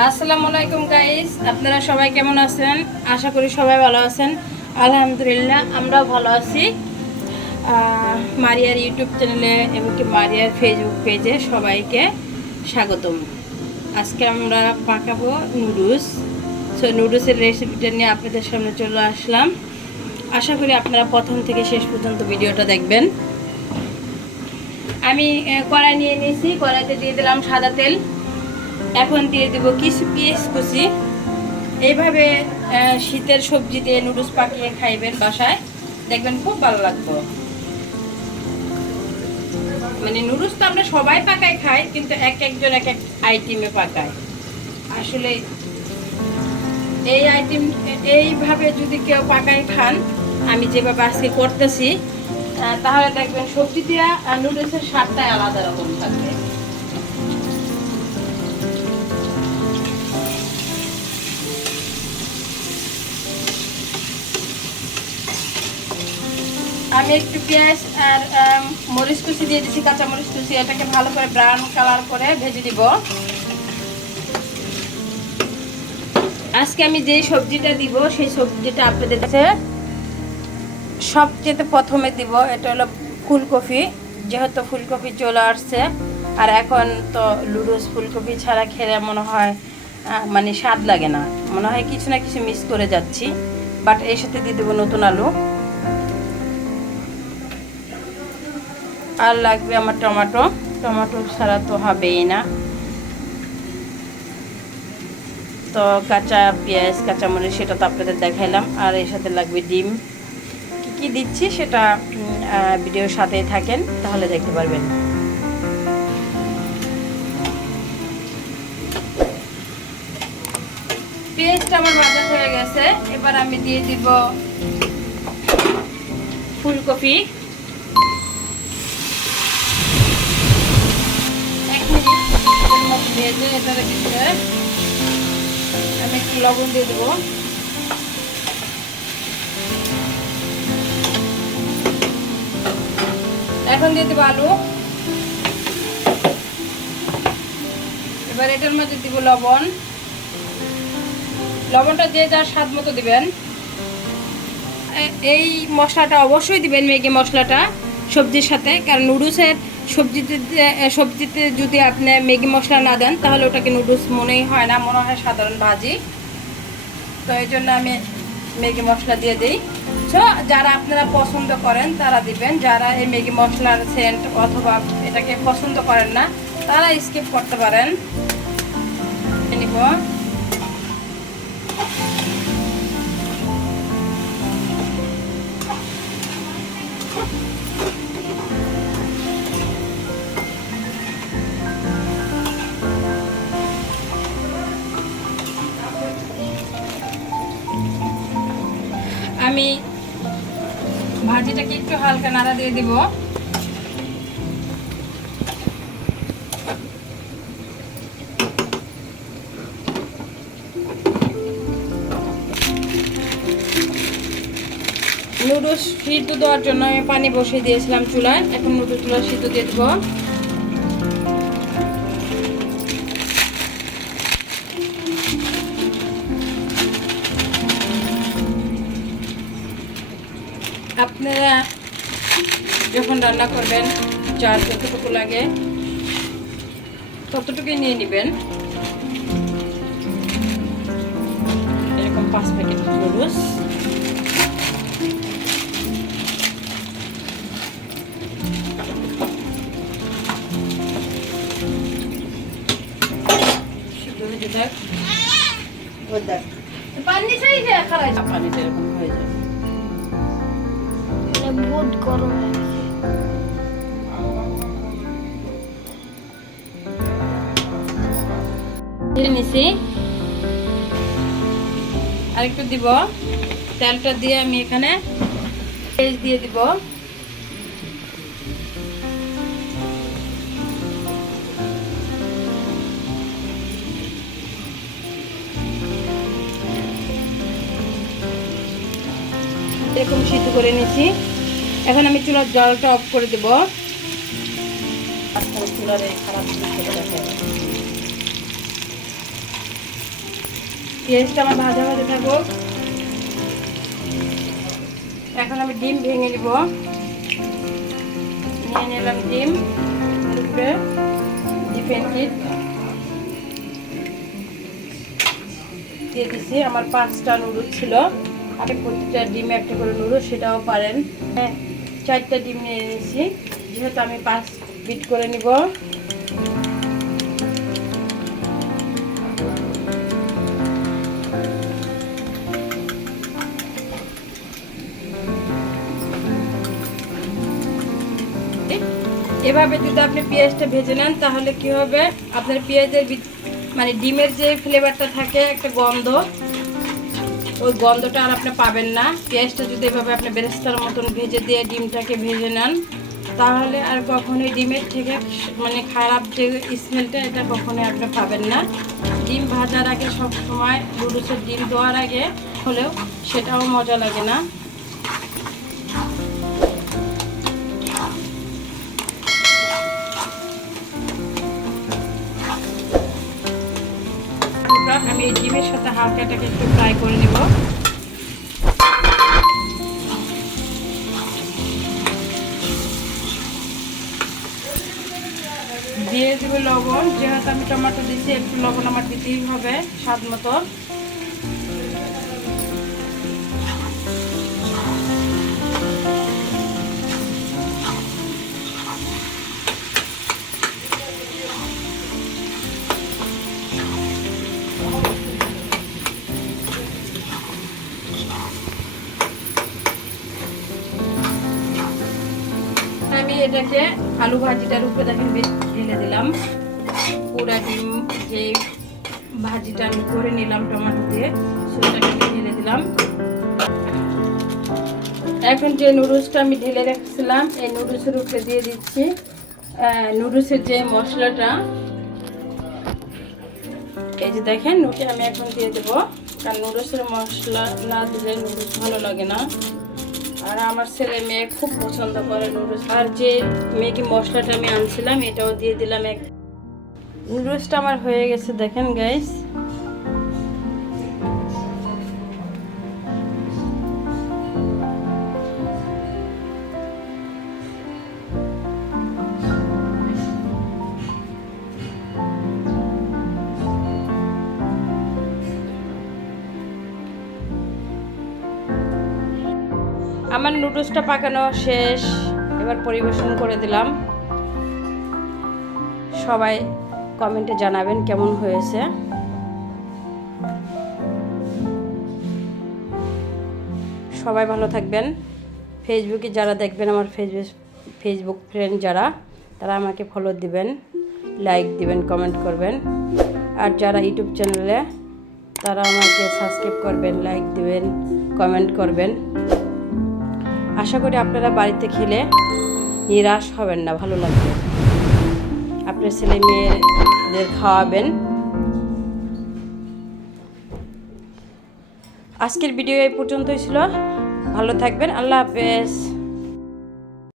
আসসালামু আলাইকুম গাইস, আপনারা সবাই কেমন আছেন? আশা করি সবাই ভালো আছেন। আলহামদুলিল্লাহ আমরাও ভালো আছি। মারিয়ার ইউটিউব চ্যানেলে এবং কি মারিয়ার ফেসবুক পেজে সবাইকে স্বাগতম। আজকে আমরা পাকাবো নুডলস। সো নুডলসের রেসিপিটা নিয়ে আপনাদের সামনে চলে আসলাম। আশা করি আপনারা প্রথম থেকে শেষ পর্যন্ত ভিডিওটা দেখবেন। আমি কড়াই নিয়ে নিয়েছি, কড়াইতে দিয়ে দিলাম সাদা তেল। এখন দিয়ে দেবো কিছু পেঁয়াজ কুচি। এইভাবে শীতের সবজি দিয়ে নুডলস পাকিয়ে খাইবেন বাসায়, দেখবেন খুব ভালো লাগবে। মানে নুডলস তো আমরা সবাই পাকায় খাই, কিন্তু এক একজন এক এক আইটেমে পাকায়। আসলে এই আইটেম এইভাবে যদি কেউ পাকায় খান, আমি যেভাবে আজকে করতেছি, তাহলে দেখবেন সবজি দিয়া নুডলসের স্বাদটাই আলাদা রকম থাকবে। আমি একটু পেঁয়াজ আর মরিচ কুচি দিয়ে দিচ্ছি, কাঁচা মরিচ কুচি। এটাকে ভালো করে ব্রাউন কালার করে ভেজে দিব। আজকে আমি যে সবজিটা দিব সেই সবজিটা আপনাদের কাছে সবচেয়ে প্রথমে দিব, এটা হলো ফুলকপি। যেহেতু ফুলকপি চলে আসছে, আর এখন তো নুডলস ফুলকপি ছাড়া খেলে মনে হয় মানে স্বাদ লাগে না, মনে হয় কিছু না কিছু মিস করে যাচ্ছি। বাট এর সাথে দিয়ে দেবো নতুন আলু, আর লাগবে আমার টমেটো। টমেটো ছাড়া তো হবেই না। তো কাঁচা পেঁয়াজ, কাঁচামরিচ সেটা তো আপনাদের দেখাইলাম। আর এর সাথে লাগবে ডিম। কী দিচ্ছি সেটা ভিডিওর সাথেই থাকেন, তাহলে দেখতে পারবেন। পেঁয়াজটা আমার ভাজা হয়ে গেছে। এবার আমি দিয়ে দিব ফুলকপি। ভেজে এটার ভিতরে আমি একটু লবণ দিয়ে দেবো। এখন দিয়ে দেবো আলু। এবার এটার মধ্যে দিব লবণ। লবণটা যে যার স্বাদ মতো দিবেন। এই মশলাটা অবশ্যই দিবেন, ম্যাগি মশলাটা সবজির সাথে, কারণ নুডলসের সবজিতে যদি আপনি ম্যাগি মশলা না দেন তাহলে ওটাকে নুডলস মনেই হয় না, মনে হয় সাধারণ ভাজি। তো এই জন্য আমি ম্যাগি মশলা দিয়ে দিই। সো যারা আপনারা পছন্দ করেন তারা দিবেন, যারা এই ম্যাগি মশলার সেন্ট অথবা এটাকে পছন্দ করেন না তারা স্কিপ করতে পারেন। নিব আমি ভাজিটাকে একটু হালকা নাড়া দিয়ে দিব। নুডলস সিদ্ধ দেওয়ার জন্য আমি পানি বসিয়ে দিয়েছিলাম চুলায়। এখন নুডলসগুলো সিদ্ধ দিয়ে দেবো। আপনারা যখন রান্না করবেন যার যতটুকু লাগে ততটুকুই নিয়ে নেবেন। এরকম 5 প্যাকেট নুডলস। পানিটা এরকম হয়ে যায়। বহুত গরম নিছি। আরেকটু দিব। তেলটা দিয়ে আমি এখানে পেঁয়াজ দিয়ে দিব। এরকম সিদ্ধ করে নিয়েছি। এখন আমি চুলার জলটা অফ করে দেব। চুলার খারাপ পেঁয়াজটা আমার ভাজা ভাজা থাকুক। এখন আমি ডিম ভেঙে নিব। নিয়ে নিলাম ডিম, ডিফেন্টিড দিয়ে দিচ্ছি। আমার 5টা নুডলস ছিল, আপনি প্রতিটা ডিমে একটা করে নুডলস সেটাও পারেন। হ্যাঁ, 4টা ডিম নিয়ে নিয়েছি, যেহেতু আমি 5 বিট করে নিব। এভাবে যদি আপনি পেঁয়াজটা ভেজে নেন তাহলে কি হবে, আপনার পেঁয়াজের মানে ডিমের যে ফ্লেভারটা থাকে একটা গন্ধ, ওই গন্ধটা আর আপনি পাবেন না। পেঁয়াজটা যদি এভাবে আপনি বেরেস্তার মতন ভেজে দিয়ে ডিমটাকে ভেজে নেন তাহলে আর কখনোই ডিমের থেকে মানে খারাপ যে স্মেলটা এটা কখনোই আপনি পাবেন না। ডিম ভাজার আগে সব সময় নুডলসের ডিম দেওয়ার আগে হলেও সেটাও মজা লাগে না। আমি এই ডিমের সাথে হালকাটাকে একটু ফ্রাই করে নেব। দিয়ে দেবো লবণ, যেহেতু আমি টমেটো দিচ্ছি একটু লবণ আমার দিতেই হবে স্বাদ মতো। আমি এটাকে আলু ভাজিটার উপরে দেখেন ঢেলে দিলাম। পুরা ডিম যে ভাজিটা আমি করে নিলাম টমেটো দিয়ে সেটাকে ঢেলে দিলাম। এখন যে নুডলসটা আমি ঢেলে রেখেছিলাম এই নুডলসের উপরে দিয়ে দিচ্ছি নুডলসের যে মশলাটা। এই যে দেখেন নুডলস আমি এখন দিয়ে দেবো, কারণ নুডলসের মশলা না দিলে নুডলস ভালো লাগে না। আর আমার ছেলে মেয়ে খুব পছন্দ করে নুডলস। আর যে ম্যাগি মশলাটা আমি আনছিলাম এটাও দিয়ে দিলাম। নুডলসটা আমার হয়ে গেছে দেখেন গাইস। আমার নুডলসটা পাকানো শেষ, এবার পরিবেশন করে দিলাম। সবাই কমেন্টে জানাবেন কেমন হয়েছে। সবাই ভালো থাকবেন। ফেসবুকে যারা দেখবেন আমার ফেসবুক ফ্রেন্ড যারা, তারা আমাকে ফলো দিবেন, লাইক দিবেন, কমেন্ট করবেন। আর যারা ইউটিউব চ্যানেলে তারা আমাকে সাবস্ক্রাইব করবেন, লাইক দিবেন, কমেন্ট করবেন। আশা করি আপনারা বাড়িতে খেলে নিরাশ হবেন না, ভালো লাগবে। আপনার ছেলে মেয়েদের খাওয়াবেন। আজকের ভিডিও এই পর্যন্তই ছিল। ভালো থাকবেন। আল্লাহ হাফেজ।